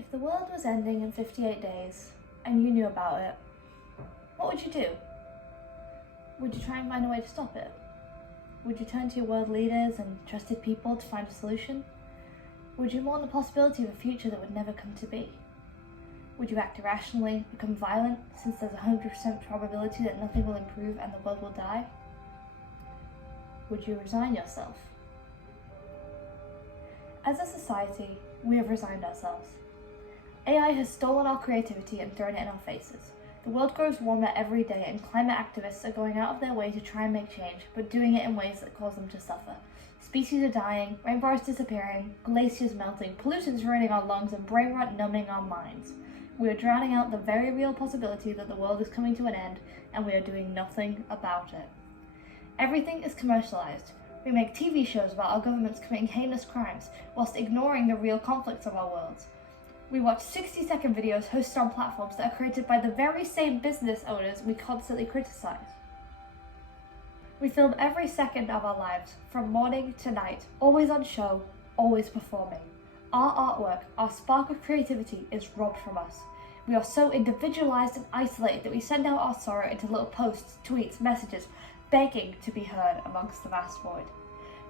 If the world was ending in 58 days, and you knew about it, what would you do? Would you try and find a way to stop it? Would you turn to your world leaders and trusted people to find a solution? Would you mourn the possibility of a future that would never come to be? Would you act irrationally, become violent, since there's a 100% probability that nothing will improve and the world will die? Would you resign yourself? As a society, we have resigned ourselves. AI has stolen our creativity and thrown it in our faces. The world grows warmer every day and climate activists are going out of their way to try and make change, but doing it in ways that cause them to suffer. Species are dying, rainforests disappearing, glaciers melting, pollutants ruining our lungs and brain rot numbing our minds. We are drowning out the very real possibility that the world is coming to an end, and we are doing nothing about it. Everything is commercialized. We make TV shows about our governments committing heinous crimes, whilst ignoring the real conflicts of our worlds. We watch 60-second videos hosted on platforms that are created by the very same business owners we constantly criticize. We film every second of our lives, from morning to night, always on show, always performing. Our artwork, our spark of creativity, is robbed from us. We are so individualized and isolated that we send out our sorrow into little posts, tweets, messages, begging to be heard amongst the vast void.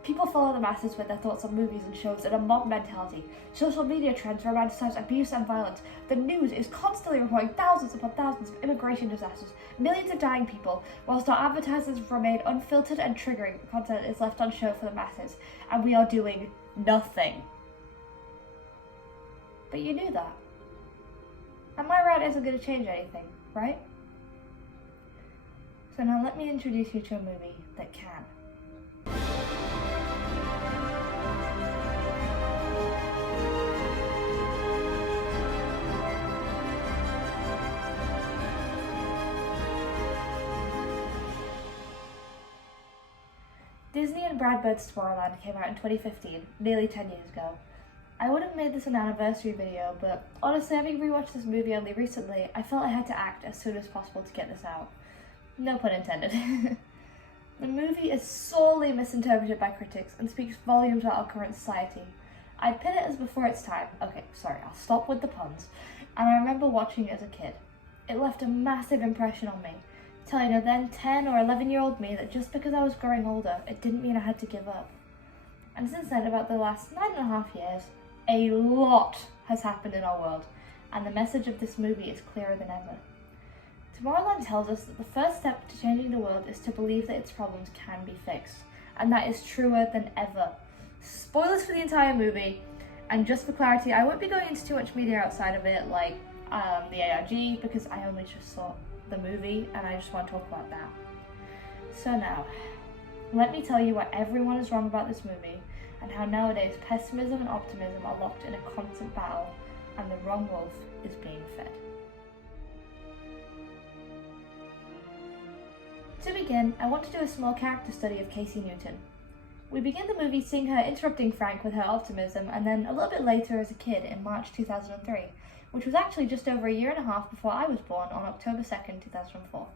People follow the masses with their thoughts on movies and shows in a mob mentality. Social media trends romanticize abuse and violence. The news is constantly reporting thousands upon thousands of immigration disasters, millions of dying people, whilst our advertisers remain unfiltered and triggering content is left on show for the masses, and we are doing nothing. But you knew that. And my rant isn't going to change anything, right? So now let me introduce you to a movie that can. Disney and Brad Bird's Tomorrowland came out in 2015, nearly 10 years ago. I would have made this an anniversary video, but honestly, having rewatched this movie only recently, I felt I had to act as soon as possible to get this out. No pun intended. The movie is sorely misinterpreted by critics and speaks volumes about our current society. I'd pin it as before its time. Okay, sorry, I'll stop with the puns. And I remember watching it as a kid. It left a massive impression on me, telling a then 10 or 11-year-old me that just because I was growing older, it didn't mean I had to give up. And since then, about the last 9.5 years, a lot has happened in our world, and the message of this movie is clearer than ever. Tomorrowland tells us that the first step to changing the world is to believe that its problems can be fixed, and that is truer than ever. Spoilers for the entire movie, and just for clarity, I won't be going into too much media outside of it, like the ARG, because I only just saw the movie, and I just want to talk about that. So now, let me tell you why everyone is wrong about this movie, and how nowadays pessimism and optimism are locked in a constant battle, and the wrong wolf is being fed. To begin, I want to do a small character study of Casey Newton. We begin the movie seeing her interrupting Frank with her optimism, and then a little bit later as a kid in March 2003, which was actually just over a year and a half before I was born on October 2nd, 2004.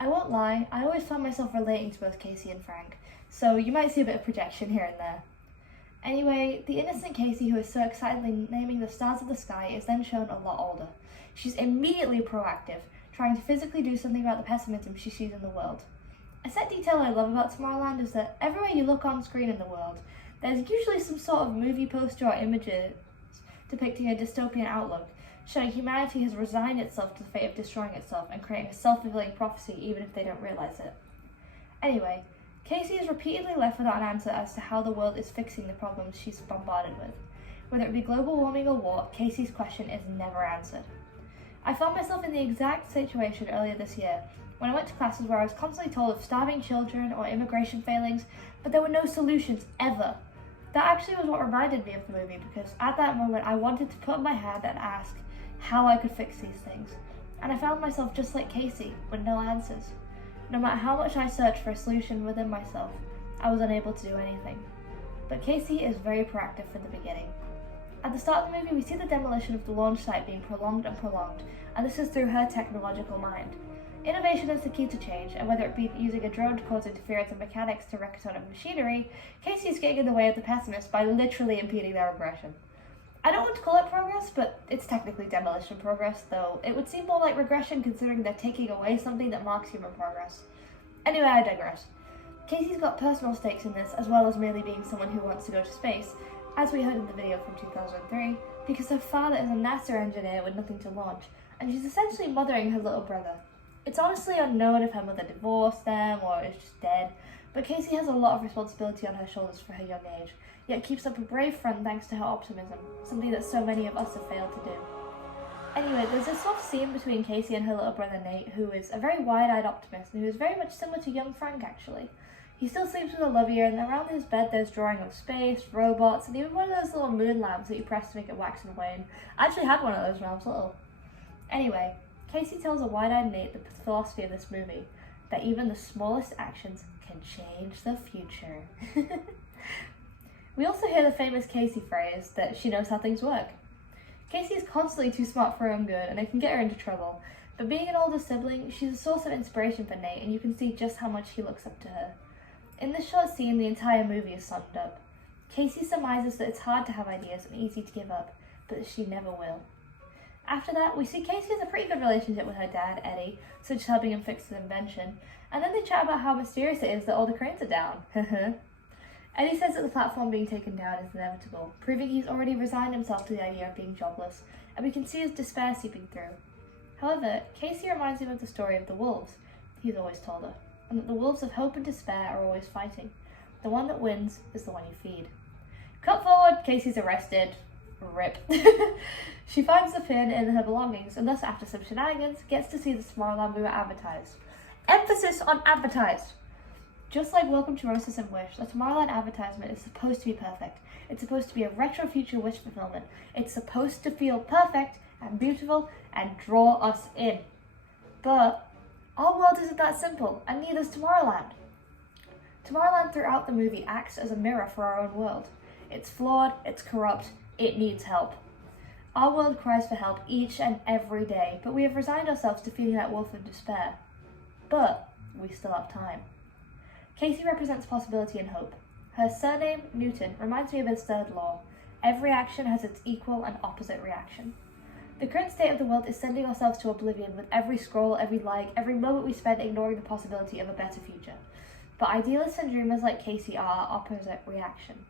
I won't lie, I always found myself relating to both Casey and Frank, so you might see a bit of projection here and there. Anyway, the innocent Casey who is so excitedly naming the stars of the sky is then shown a lot older. She's immediately proactive, trying to physically do something about the pessimism she sees in the world. A set detail I love about Tomorrowland is that everywhere you look on screen in the world, there's usually some sort of movie poster or images depicting a dystopian outlook, showing humanity has resigned itself to the fate of destroying itself and creating a self-fulfilling prophecy even if they don't realize it. Anyway, Casey is repeatedly left without an answer as to how the world is fixing the problems she's bombarded with. Whether it be global warming or war, Casey's question is never answered. I found myself in the exact situation earlier this year, when I went to classes where I was constantly told of starving children or immigration failings, but there were no solutions, ever. That actually was what reminded me of the movie, because at that moment I wanted to put up my hand and ask how I could fix these things. And I found myself just like Casey, with no answers. No matter how much I searched for a solution within myself, I was unable to do anything. But Casey is very proactive from the beginning. At the start of the movie, we see the demolition of the launch site being prolonged, and this is through her technological mind. Innovation is the key to change, and whether it be using a drone to cause interference in mechanics to wreck a ton of machinery, Casey is getting in the way of the pessimists by literally impeding their aggression. I don't want to call it progress, but it's technically demolition progress, though it would seem more like regression considering they're taking away something that marks human progress. Anyway, I digress. Casey's got personal stakes in this, as well as merely being someone who wants to go to space, as we heard in the video from 2003, because her father is a NASA engineer with nothing to launch, and she's essentially mothering her little brother. It's honestly unknown if her mother divorced them or is just dead, but Casey has a lot of responsibility on her shoulders for her young age, yet keeps up a brave front thanks to her optimism, something that so many of us have failed to do. Anyway, there's this soft scene between Casey and her little brother Nate, who is a very wide-eyed optimist, and who is very much similar to young Frank, actually. He still sleeps with Olivia, and around his bed there's drawing of space, robots, and even one of those little moon lamps that you press to make it wax and wane. I actually had one of those when I was little. Anyway, Casey tells a wide-eyed Nate the philosophy of this movie, that even the smallest actions can change the future. We also hear the famous Casey phrase that she knows how things work. Casey is constantly too smart for her own good, and it can get her into trouble. But being an older sibling, she's a source of inspiration for Nate, and you can see just how much he looks up to her. In this short scene, the entire movie is summed up. Casey surmises that it's hard to have ideas and easy to give up, but that she never will. After that, we see Casey has a pretty good relationship with her dad, Eddie, such as helping him fix his invention, and then they chat about how mysterious it is that all the cranes are down. Eddie says that the platform being taken down is inevitable, proving he's already resigned himself to the idea of being jobless, and we can see his despair seeping through. However, Casey reminds him of the story of the wolves he's always told her, and that the wolves of hope and despair are always fighting. The one that wins is the one you feed. Cut forward, Casey's arrested. Rip. She finds the pin in her belongings, and thus after some shenanigans, gets to see the Tomorrowland we were advertised. Emphasis on advertised! Just like Welcome to Roses and Wish, the Tomorrowland advertisement is supposed to be perfect. It's supposed to be a retro future wish fulfillment. It's supposed to feel perfect and beautiful and draw us in. But our world isn't that simple, and neither is Tomorrowland. Tomorrowland throughout the movie acts as a mirror for our own world. It's flawed, it's corrupt, it needs help. Our world cries for help each and every day, but we have resigned ourselves to feeling that wolf of despair. But we still have time. Casey represents possibility and hope. Her surname, Newton, reminds me of his third law. Every action has its equal and opposite reaction. The current state of the world is sending ourselves to oblivion with every scroll, every like, every moment we spend ignoring the possibility of a better future. But idealists and dreamers like Casey are our opposite reaction.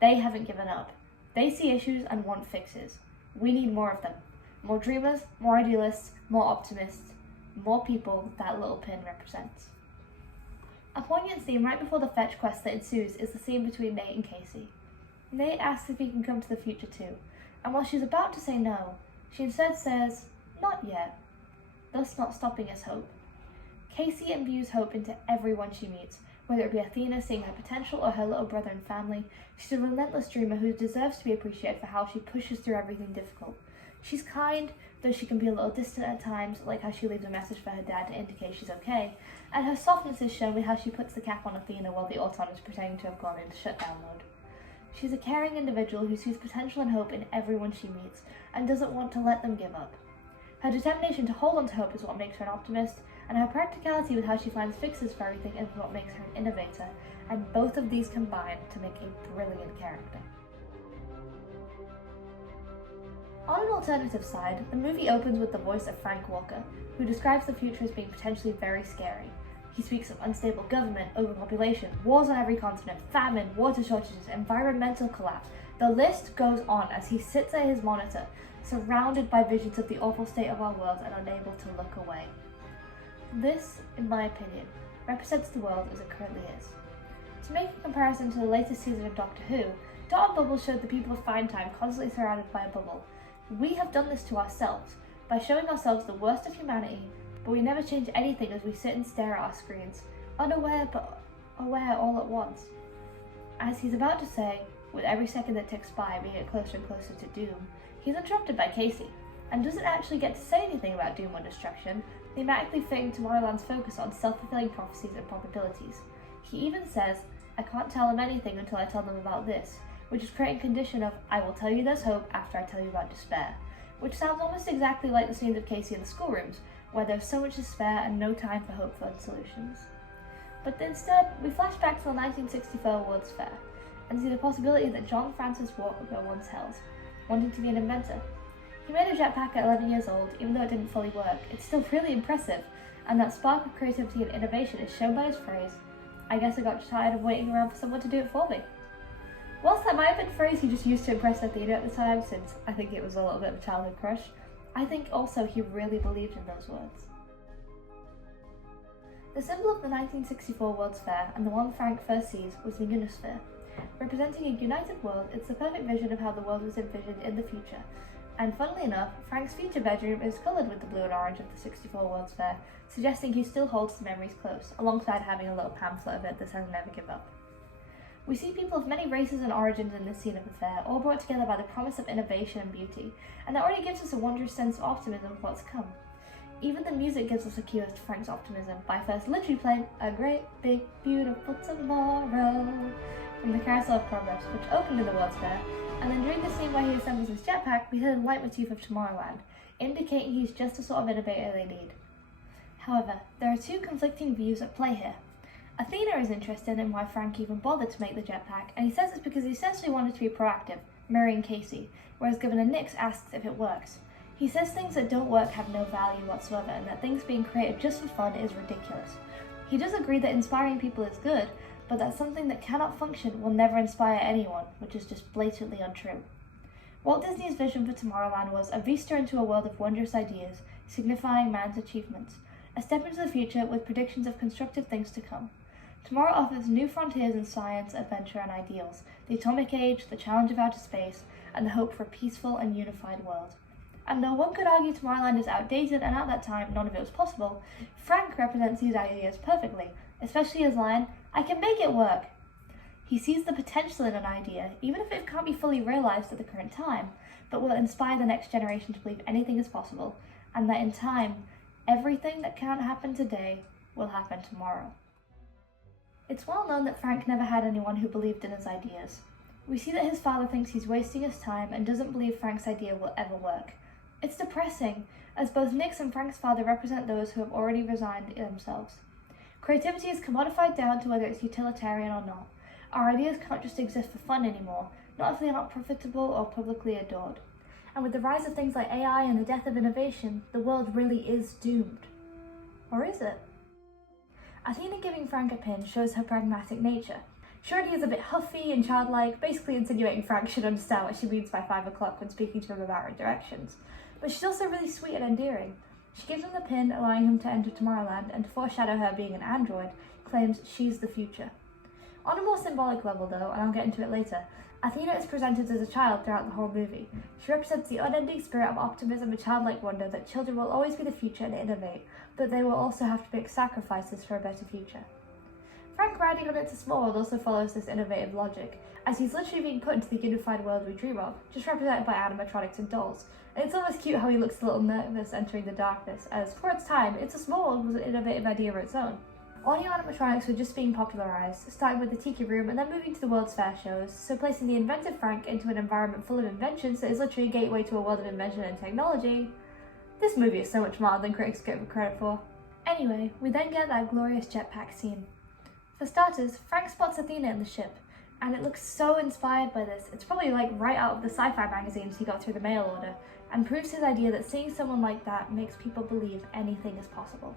They haven't given up. They see issues and want fixes. We need more of them. More dreamers, more idealists, more optimists, more people that little pin represents. A poignant scene right before the fetch quest that ensues is the scene between Nate and Casey. Nate asks if he can come to the future too, and while she's about to say no, she instead says, "Not yet," thus not stopping his hope. Casey imbues hope into everyone she meets, whether it be Athena seeing her potential or her little brother and family. She's a relentless dreamer who deserves to be appreciated for how she pushes through everything difficult. She's kind, though she can be a little distant at times, like how she leaves a message for her dad to indicate she's okay, and her softness is shown with how she puts the cap on Athena while the Auton is pretending to have gone into shutdown mode. She's a caring individual who sees potential and hope in everyone she meets, and doesn't want to let them give up. Her determination to hold on to hope is what makes her an optimist, and her practicality with how she finds fixes for everything is what makes her an innovator, and both of these combine to make a brilliant character. On an alternative side, the movie opens with the voice of Frank Walker, who describes the future as being potentially very scary. He speaks of unstable government, overpopulation, wars on every continent, famine, water shortages, environmental collapse. The list goes on as he sits at his monitor, surrounded by visions of the awful state of our world and unable to look away. This, in my opinion, represents the world as it currently is. To make a comparison to the latest season of Doctor Who, Dot and Bubble showed the people of Find Time constantly surrounded by a bubble. We have done this to ourselves, by showing ourselves the worst of humanity, but we never change anything as we sit and stare at our screens, unaware but aware all at once. As he's about to say, with every second that ticks by we get closer and closer to doom, he's interrupted by Casey, and doesn't actually get to say anything about doom or destruction, thematically fitting Tomorrowland's focus on self-fulfilling prophecies and probabilities. He even says, "I can't tell them anything until I tell them about this," which is creating a condition of, "I will tell you there's hope after I tell you about despair," which sounds almost exactly like the scenes of Casey in the schoolrooms, where there's so much despair and no time for hope-filled solutions. But instead, we flash back to the 1964 World's Fair, and see the possibility that John Francis Walker once held. wanting to be an inventor. He made a jetpack at 11 years old, even though it didn't fully work. It's still really impressive, and that spark of creativity and innovation is shown by his phrase, "I guess I got tired of waiting around for someone to do it for me." Whilst that might have been a phrase he just used to impress Athena at the time, since I think it was a little bit of a childhood crush, I think also he really believed in those words. The symbol of the 1964 World's Fair, and the one Frank first sees, was the Unisphere. Representing a united world, it's the perfect vision of how the world was envisioned in the future. And funnily enough, Frank's future bedroom is coloured with the blue and orange of the 64 World's Fair, suggesting he still holds the memories close, alongside having a little pamphlet of it that says "Never give up." We see people of many races and origins in this scene of the fair, all brought together by the promise of innovation and beauty, and that already gives us a wondrous sense of optimism of what's to come. Even the music gives us a cue as to Frank's optimism, by first literally playing "A Great Big Beautiful Tomorrow" from the Carousel of Progress, which opened in the World's Fair, and then during the scene where he assembles his jetpack, we hear the leitmotif of Tomorrowland, indicating he's just the sort of innovator they need. However, there are two conflicting views at play here. Athena is interested in why Frank even bothered to make the jetpack, and he says it's because he essentially wanted to be proactive, mirroring Casey, whereas Governor Nix asks if it works. He says things that don't work have no value whatsoever, and that things being created just for fun is ridiculous. He does agree that inspiring people is good, but that something that cannot function will never inspire anyone, which is just blatantly untrue. Walt Disney's vision for Tomorrowland was a vista into a world of wondrous ideas, signifying man's achievements, a step into the future with predictions of constructive things to come. Tomorrow offers new frontiers in science, adventure, and ideals, the atomic age, the challenge of outer space, and the hope for a peaceful and unified world. And though one could argue Tomorrowland is outdated and at that time none of it was possible, Frank represents these ideas perfectly, especially his line, "I can make it work." He sees the potential in an idea, even if it can't be fully realized at the current time, but will inspire the next generation to believe anything is possible, and that in time, everything that can't happen today will happen tomorrow. It's well known that Frank never had anyone who believed in his ideas. We see that his father thinks he's wasting his time and doesn't believe Frank's idea will ever work. It's depressing, as both Nix and Frank's father represent those who have already resigned themselves. Creativity is commodified down to whether it's utilitarian or not. Our ideas can't just exist for fun anymore, not if they are not profitable or publicly adored. And with the rise of things like AI and the death of innovation, the world really is doomed. Or is it? Athena giving Frank a pin shows her pragmatic nature. She already is a bit huffy and childlike, basically insinuating Frank should understand what she means by 5 o'clock when speaking to him about her directions. But she's also really sweet and endearing. She gives him the pin, allowing him to enter Tomorrowland, and to foreshadow her being an android, claims she's the future. On a more symbolic level though, and I'll get into it later, Athena is presented as a child throughout the whole movie. She represents the unending spirit of optimism and childlike wonder that children will always be the future and innovate, but they will also have to make sacrifices for a better future. Frank riding on It's a Small World also follows this innovative logic, as he's literally being put into the unified world we dream of, just represented by animatronics and dolls. And it's almost cute how he looks a little nervous entering the darkness, as for its time, It's a Small World was an innovative idea of its own. Audio animatronics were just being popularised, starting with the Tiki Room and then moving to the World's Fair shows, so placing the inventive Frank into an environment full of inventions that is literally a gateway to a world of invention and technology. This movie is so much more than critics give credit for. Anyway, we then get that glorious jetpack scene. For starters, Frank spots Athena in the ship, and it looks so inspired by this. It's probably like right out of the sci-fi magazines he got through the mail order, and proves his idea that seeing someone like that makes people believe anything is possible.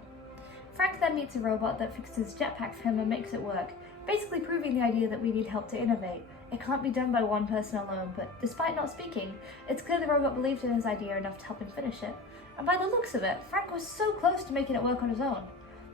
Frank then meets a robot that fixes his jetpack for him and makes it work, basically proving the idea that we need help to innovate. It can't be done by one person alone, but despite not speaking, it's clear the robot believed in his idea enough to help him finish it. And by the looks of it, Frank was so close to making it work on his own.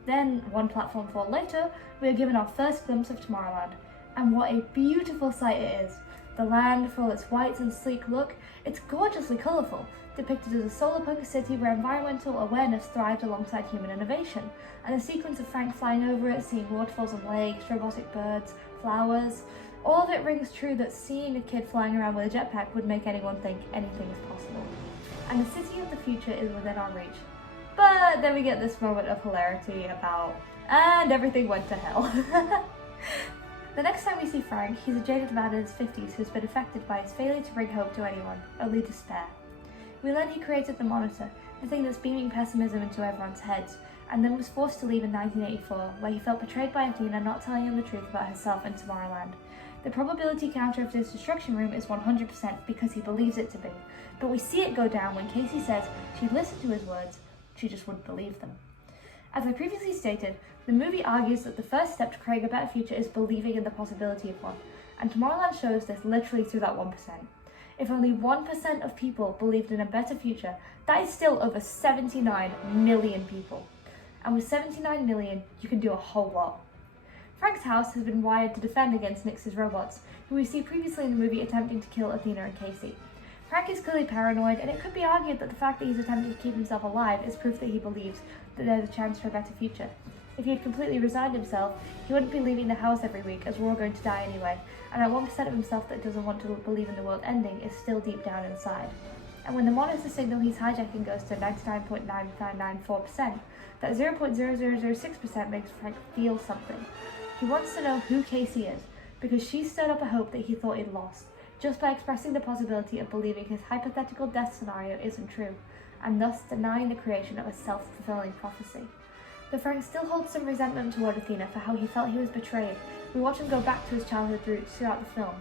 Then, one platform fall later, we are given our first glimpse of Tomorrowland. And what a beautiful sight it is. The land, for all its white and sleek look, it's gorgeously colourful, depicted as a solar-punk city where environmental awareness thrives alongside human innovation, and a sequence of Frank flying over it, seeing waterfalls and lakes, robotic birds, flowers. All of it rings true that seeing a kid flying around with a jetpack would make anyone think anything is possible. And the city of the future is within our reach. But then we get this moment of hilarity about, and everything went to hell. The next time we see Frank, he's a jaded man in his 50s who's been affected by his failure to bring hope to anyone, only despair. We learn he created the Monitor, the thing that's beaming pessimism into everyone's heads, and then was forced to leave in 1984, where he felt betrayed by Athena not telling him the truth about herself and Tomorrowland. The probability counter of this destruction room is 100% because he believes it to be, but we see it go down when Casey says she'd listen to his words, she just wouldn't believe them. As I previously stated, the movie argues that the first step to creating a better future is believing in the possibility of one, and Tomorrowland shows this literally through that 1%. If only 1% of people believed in a better future, that is still over 79 million people. And with 79 million, you can do a whole lot. Frank's house has been wired to defend against Nyx's robots, who we see previously in the movie attempting to kill Athena and Casey. Frank is clearly paranoid, and it could be argued that the fact that he's attempting to keep himself alive is proof that he believes that there's a chance for a better future. If he had completely resigned himself, he wouldn't be leaving the house every week, as we're all going to die anyway, and that 1% of himself that doesn't want to believe in the world ending is still deep down inside. And when the monitor signal he's hijacking goes to 99.9994%, that 0.0006% makes Frank feel something. He wants to know who Casey is, because she stirred up a hope that he thought he'd lost, just by expressing the possibility of believing his hypothetical death scenario isn't true, and thus denying the creation of a self-fulfilling prophecy. Though Frank still holds some resentment toward Athena for how he felt he was betrayed, we watch him go back to his childhood roots throughout the film.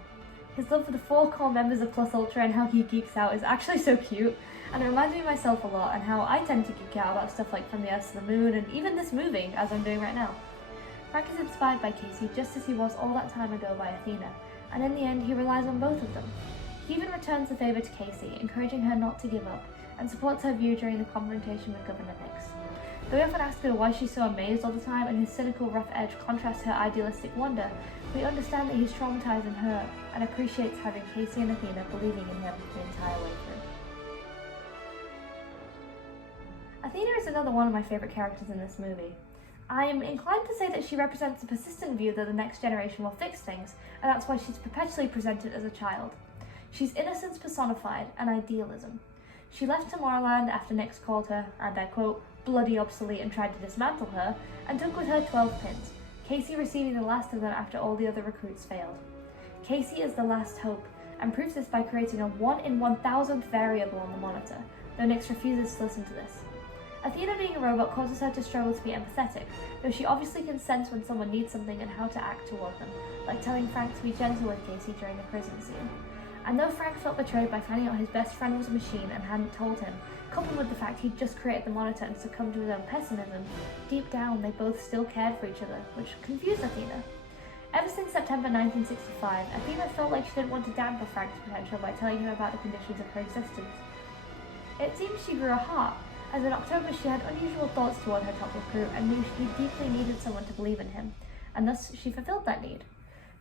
His love for the 4 core members of Plus Ultra and how he geeks out is actually so cute, and it reminds me of myself a lot and how I tend to geek out about stuff like From the Earth to the Moon and even this movie, as I'm doing right now. Frank is inspired by Casey just as he was all that time ago by Athena, and in the end he relies on both of them. He even returns the favour to Casey, encouraging her not to give up, and supports her view during the confrontation with Governor Nyx. Though we often ask her why she's so amazed all the time and his cynical rough edge contrasts her idealistic wonder, we understand that he's traumatized in her and appreciates having Casey and Athena believing in him the entire way through. Athena is another one of my favourite characters in this movie. I am inclined to say that she represents a persistent view that the next generation will fix things, and that's why she's perpetually presented as a child. She's innocence personified and idealism. She left Tomorrowland after Nyx called her, and I quote, bloody obsolete and tried to dismantle her, and took with her 12 pins, Casey receiving the last of them after all the other recruits failed. Casey is the last hope, and proves this by creating a 1 in 1,000th variable on the monitor, though Nyx refuses to listen to this. Athena being a robot causes her to struggle to be empathetic, though she obviously can sense when someone needs something and how to act toward them, like telling Frank to be gentle with Casey during the prison scene. And though Frank felt betrayed by finding out his best friend was a machine and hadn't told him, coupled with the fact he'd just created the monitor and succumbed to his own pessimism, deep down they both still cared for each other, which confused Athena. Ever since September 1965, Athena felt like she didn't want to dampen Frank's potential by telling him about the conditions of her existence. It seems she grew a heart, as in October she had unusual thoughts toward her top recruit and knew he deeply needed someone to believe in him, and thus she fulfilled that need.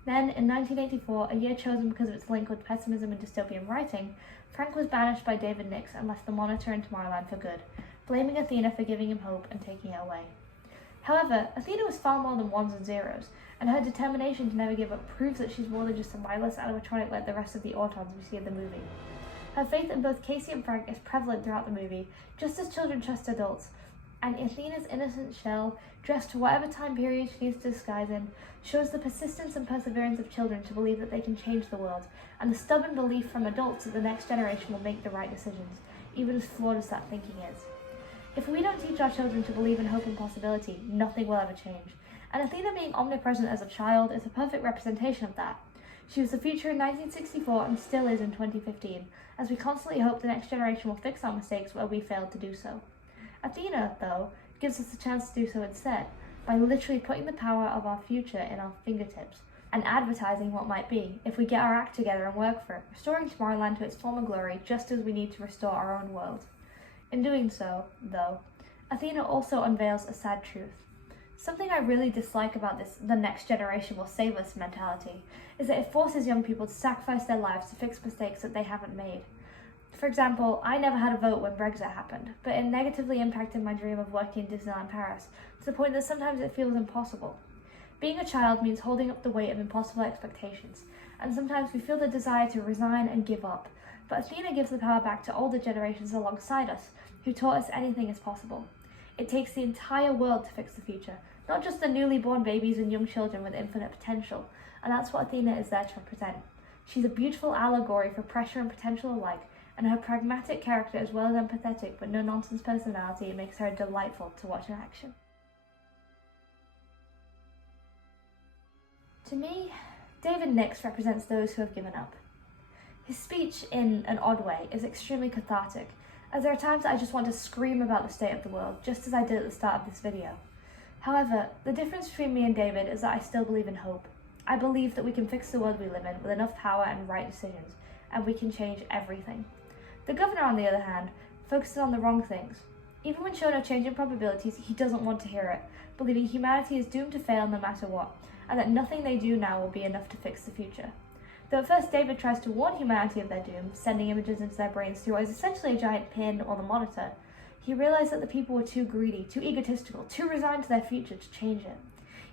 Then, in 1984, a year chosen because of its link with pessimism and dystopian writing, Frank was banished by David Nyx and left the monitor in Tomorrowland for good, blaming Athena for giving him hope and taking it away. However, Athena was far more than ones and zeros, and her determination to never give up proves that she's more than just a mindless animatronic like the rest of the Autons we see in the movie. Her faith in both Casey and Frank is prevalent throughout the movie, just as children trust adults, and Athena's innocent shell, dressed to whatever time period she needs to disguise in, shows the persistence and perseverance of children to believe that they can change the world, and the stubborn belief from adults that the next generation will make the right decisions, even as flawed as that thinking is. If we don't teach our children to believe in hope and possibility, nothing will ever change, and Athena being omnipresent as a child is a perfect representation of that. She was the future in 1964 and still is in 2015, as we constantly hope the next generation will fix our mistakes where we failed to do so. Athena, though, gives us the chance to do so instead, by literally putting the power of our future in our fingertips, and advertising what might be, if we get our act together and work for it, restoring Tomorrowland to its former glory just as we need to restore our own world. In doing so, though, Athena also unveils a sad truth. Something I really dislike about this "the next generation will save us" mentality is that it forces young people to sacrifice their lives to fix mistakes that they haven't made. For example, I never had a vote when Brexit happened, but it negatively impacted my dream of working in Disneyland Paris, to the point that sometimes it feels impossible. Being a child means holding up the weight of impossible expectations, and sometimes we feel the desire to resign and give up, but Athena gives the power back to older generations alongside us, who taught us anything is possible. It takes the entire world to fix the future, not just the newly born babies and young children with infinite potential, and that's what Athena is there to represent. She's a beautiful allegory for pressure and potential alike, and her pragmatic character as well as empathetic but no-nonsense personality makes her delightful to watch in action. To me, David Nix represents those who have given up. His speech, in an odd way, is extremely cathartic, as there are times I just want to scream about the state of the world, just as I did at the start of this video. However, the difference between me and David is that I still believe in hope. I believe that we can fix the world we live in with enough power and right decisions, and we can change everything. The governor, on the other hand, focuses on the wrong things. Even when shown a change in probabilities, he doesn't want to hear it, believing humanity is doomed to fail no matter what, and that nothing they do now will be enough to fix the future. Though at first David tries to warn humanity of their doom, sending images into their brains through what is essentially a giant pin or the monitor, he realized that the people were too greedy, too egotistical, too resigned to their future to change it.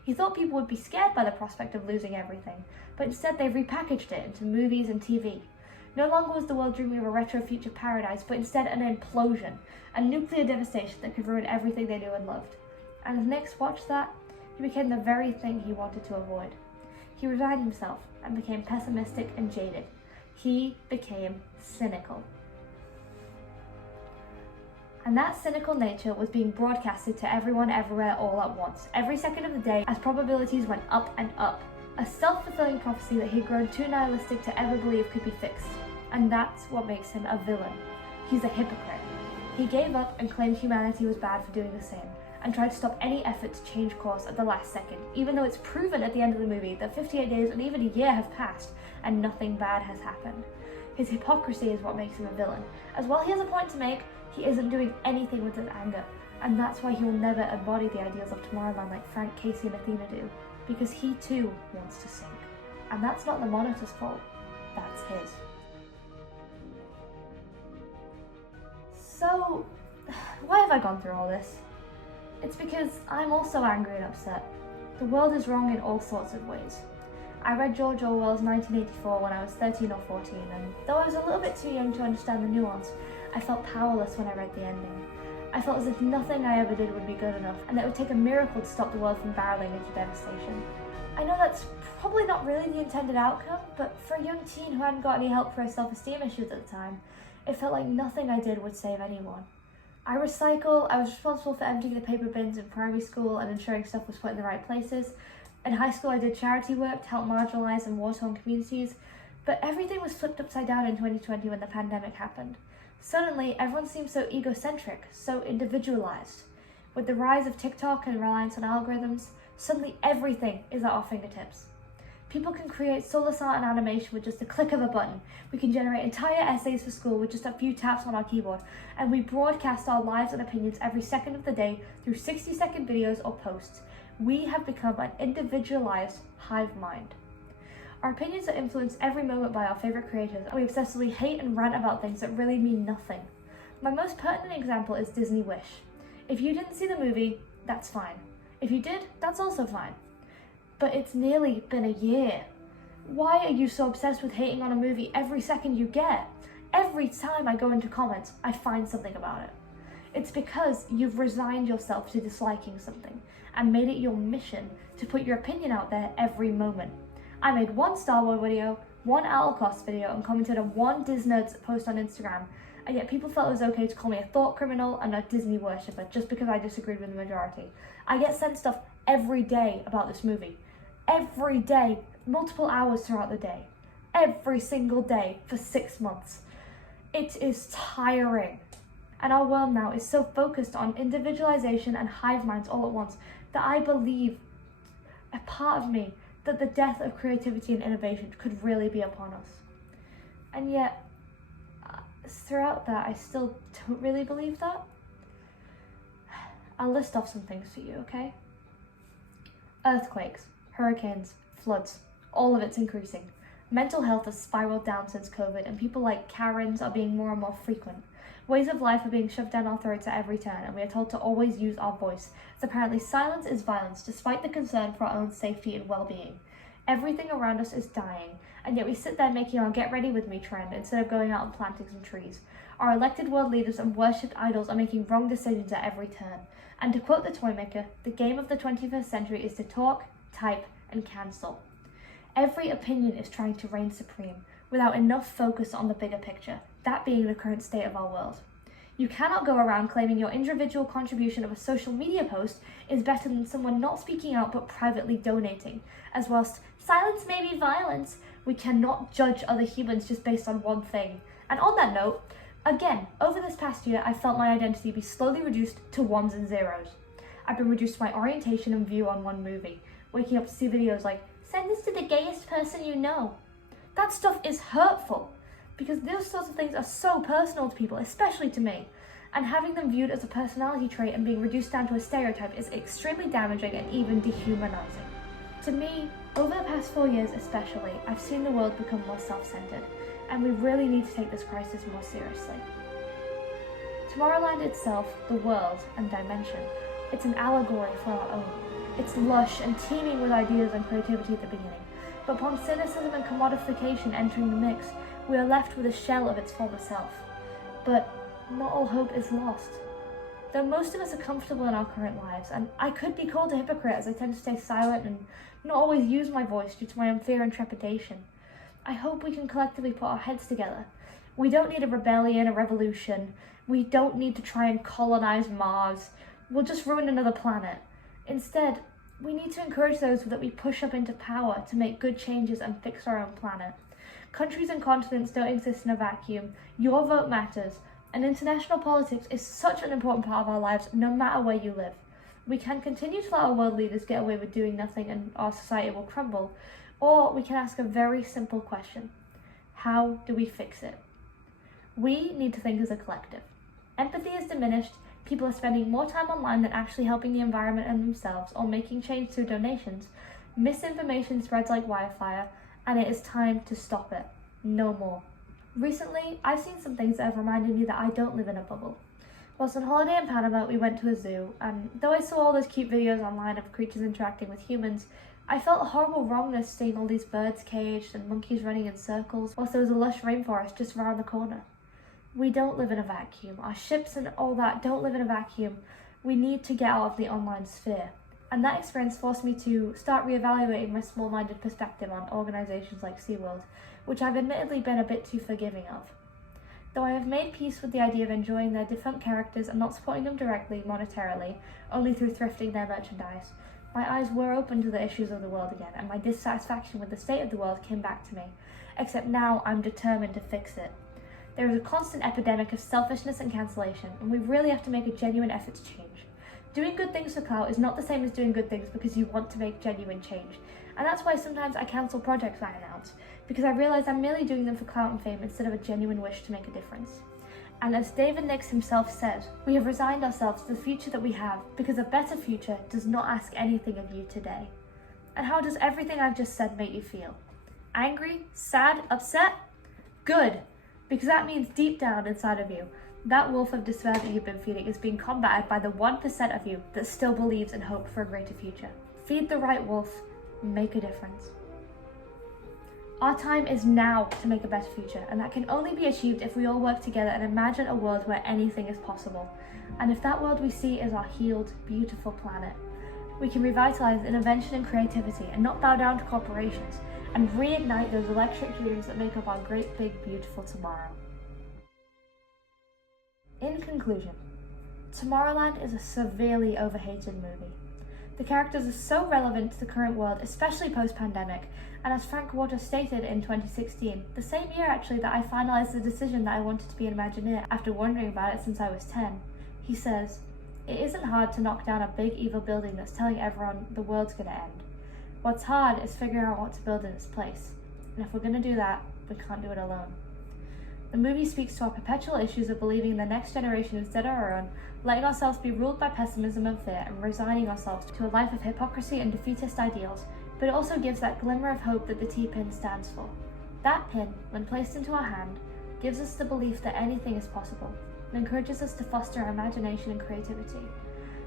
He thought people would be scared by the prospect of losing everything, but instead they repackaged it into movies and TV. No longer was the world dreaming of a retro future paradise, but instead an implosion, a nuclear devastation that could ruin everything they knew and loved. And as Nix watched that, he became the very thing he wanted to avoid. He resigned himself and became pessimistic and jaded. He became cynical. And that cynical nature was being broadcasted to everyone everywhere all at once, every second of the day, as probabilities went up and up. A self-fulfilling prophecy that he'd grown too nihilistic to ever believe could be fixed. And that's what makes him a villain. He's a hypocrite. He gave up and claimed humanity was bad for doing the same, and tried to stop any effort to change course at the last second, even though it's proven at the end of the movie that 58 days and even a year have passed, and nothing bad has happened. His hypocrisy is what makes him a villain, as while he has a point to make, he isn't doing anything with his anger, and that's why he will never embody the ideals of Tomorrowland like Frank, Casey and Athena do, because he too wants to sink. And that's not the monitor's fault, that's his. So, why have I gone through all this? It's because I'm also angry and upset. The world is wrong in all sorts of ways. I read George Orwell's 1984 when I was 13 or 14, and though I was a little bit too young to understand the nuance, I felt powerless when I read the ending. I felt as if nothing I ever did would be good enough, and that it would take a miracle to stop the world from barreling into devastation. I know that's probably not really the intended outcome, but for a young teen who hadn't got any help for his self-esteem issues at the time, it felt like nothing I did would save anyone. I recycle, I was responsible for emptying the paper bins in primary school and ensuring stuff was put in the right places. In high school I did charity work to help marginalised and war-torn communities, but everything was flipped upside down in 2020 when the pandemic happened. Suddenly, everyone seems so egocentric, so individualised. With the rise of TikTok and reliance on algorithms, suddenly everything is at our fingertips. People can create soulless art and animation with just a click of a button. We can generate entire essays for school with just a few taps on our keyboard, and we broadcast our lives and opinions every second of the day through 60-second videos or posts. We have become an individualized hive mind. Our opinions are influenced every moment by our favorite creators, and we obsessively hate and rant about things that really mean nothing. My most pertinent example is Disney Wish. If you didn't see the movie, that's fine. If you did, that's also fine. But it's nearly been a year. Why are you so obsessed with hating on a movie every second you get? Every time I go into comments, I find something about it. It's because you've resigned yourself to disliking something and made it your mission to put your opinion out there every moment. I made one Star Wars video, one Holocaust video, and commented on one Disnerds post on Instagram, and yet people felt it was okay to call me a thought criminal and a Disney worshipper just because I disagreed with the majority. I get sent stuff every day about this movie. Every day, multiple hours throughout the day. Every single day for 6 months. It is tiring. And our world now is so focused on individualization and hive minds all at once that I believe, a part of me, that the death of creativity and innovation could really be upon us. And yet, throughout that, I still don't really believe that. I'll list off some things for you, okay? Earthquakes, hurricanes, floods, all of it's increasing. Mental health has spiraled down since COVID, and people like Karens are being more and more frequent. Ways of life are being shoved down our throats at every turn, and we are told to always use our voice, as apparently silence is violence, despite the concern for our own safety and well-being. Everything around us is dying, and yet we sit there making our get ready with me trend instead of going out and planting some trees. Our elected world leaders and worshipped idols are making wrong decisions at every turn. And to quote the Toymaker, the game of the 21st century is to talk, type, and cancel. Every opinion is trying to reign supreme, without enough focus on the bigger picture, that being the current state of our world. You cannot go around claiming your individual contribution of a social media post is better than someone not speaking out but privately donating, as whilst silence may be violence, we cannot judge other humans just based on one thing. And on that note, again, over this past year, I felt my identity be slowly reduced to ones and zeros. I've been reduced to my orientation and view on one movie, waking up to see videos like, send this to the gayest person you know. That stuff is hurtful, because those sorts of things are so personal to people, especially to me, and having them viewed as a personality trait and being reduced down to a stereotype is extremely damaging and even dehumanizing. To me, over the past 4 years especially, I've seen the world become more self-centered, and we really need to take this crisis more seriously. Tomorrowland itself, the world and dimension, it's an allegory for our own. It's lush and teeming with ideas and creativity at the beginning, but upon cynicism and commodification entering the mix, we are left with a shell of its former self. But not all hope is lost. Though most of us are comfortable in our current lives, and I could be called a hypocrite as I tend to stay silent and not always use my voice due to my own fear and trepidation, I hope we can collectively put our heads together. We don't need a rebellion, a revolution. We don't need to try and colonize Mars. We'll just ruin another planet. Instead, we need to encourage those that we push up into power to make good changes and fix our own planet. Countries and continents don't exist in a vacuum. Your vote matters, and international politics is such an important part of our lives no matter where you live. We can continue to let our world leaders get away with doing nothing and our society will crumble, or we can ask a very simple question. How do we fix it? We need to think as a collective. Empathy is diminished, people are spending more time online than actually helping the environment and themselves or making change through donations. Misinformation spreads like wildfire, and it is time to stop it. No more. Recently, I've seen some things that have reminded me that I don't live in a bubble. Whilst on holiday in Panama, we went to a zoo, and though I saw all those cute videos online of creatures interacting with humans, I felt a horrible wrongness seeing all these birds caged and monkeys running in circles, whilst there was a lush rainforest just around the corner. We don't live in a vacuum. Our ships and all that don't live in a vacuum. We need to get out of the online sphere. And that experience forced me to start reevaluating my small-minded perspective on organisations like SeaWorld, which I've admittedly been a bit too forgiving of. Though I have made peace with the idea of enjoying their defunct characters and not supporting them directly, monetarily, only through thrifting their merchandise, my eyes were open to the issues of the world again, and my dissatisfaction with the state of the world came back to me. Except now I'm determined to fix it. There is a constant epidemic of selfishness and cancellation, and we really have to make a genuine effort to change. Doing good things for clout is not the same as doing good things because you want to make genuine change. And that's why sometimes I cancel projects I announce, because I realise I'm merely doing them for clout and fame instead of a genuine wish to make a difference. And as David Nix himself said, we have resigned ourselves to the future that we have because a better future does not ask anything of you today. And how does everything I've just said make you feel? Angry? Sad? Upset? Good! Because that means deep down inside of you, that wolf of despair that you've been feeding is being combated by the 1% of you that still believes in hope for a greater future. Feed the right wolf, make a difference. Our time is now to make a better future, and that can only be achieved if we all work together and imagine a world where anything is possible. And if that world we see is our healed, beautiful planet, we can revitalise invention and creativity and not bow down to corporations, and reignite those electric dreams that make up our great big beautiful tomorrow. In conclusion, Tomorrowland is a severely overhated movie. The characters are so relevant to the current world, especially post-pandemic, and as Frank Waters stated in 2016, the same year actually that I finalised the decision that I wanted to be an Imagineer after wondering about it since I was 10, he says, "It isn't hard to knock down a big evil building that's telling everyone the world's gonna end. What's hard is figuring out what to build in its place. And if we're gonna do that, we can't do it alone." The movie speaks to our perpetual issues of believing the next generation instead of our own, letting ourselves be ruled by pessimism and fear, and resigning ourselves to a life of hypocrisy and defeatist ideals, but it also gives that glimmer of hope that the T-pin stands for. That pin, when placed into our hand, gives us the belief that anything is possible, and encourages us to foster our imagination and creativity.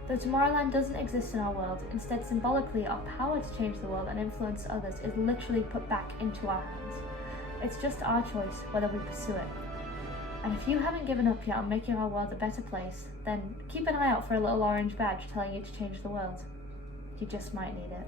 Though Tomorrowland doesn't exist in our world, instead symbolically our power to change the world and influence others is literally put back into our hands. It's just our choice whether we pursue it. And if you haven't given up yet on making our world a better place, then keep an eye out for a little orange badge telling you to change the world. You just might need it.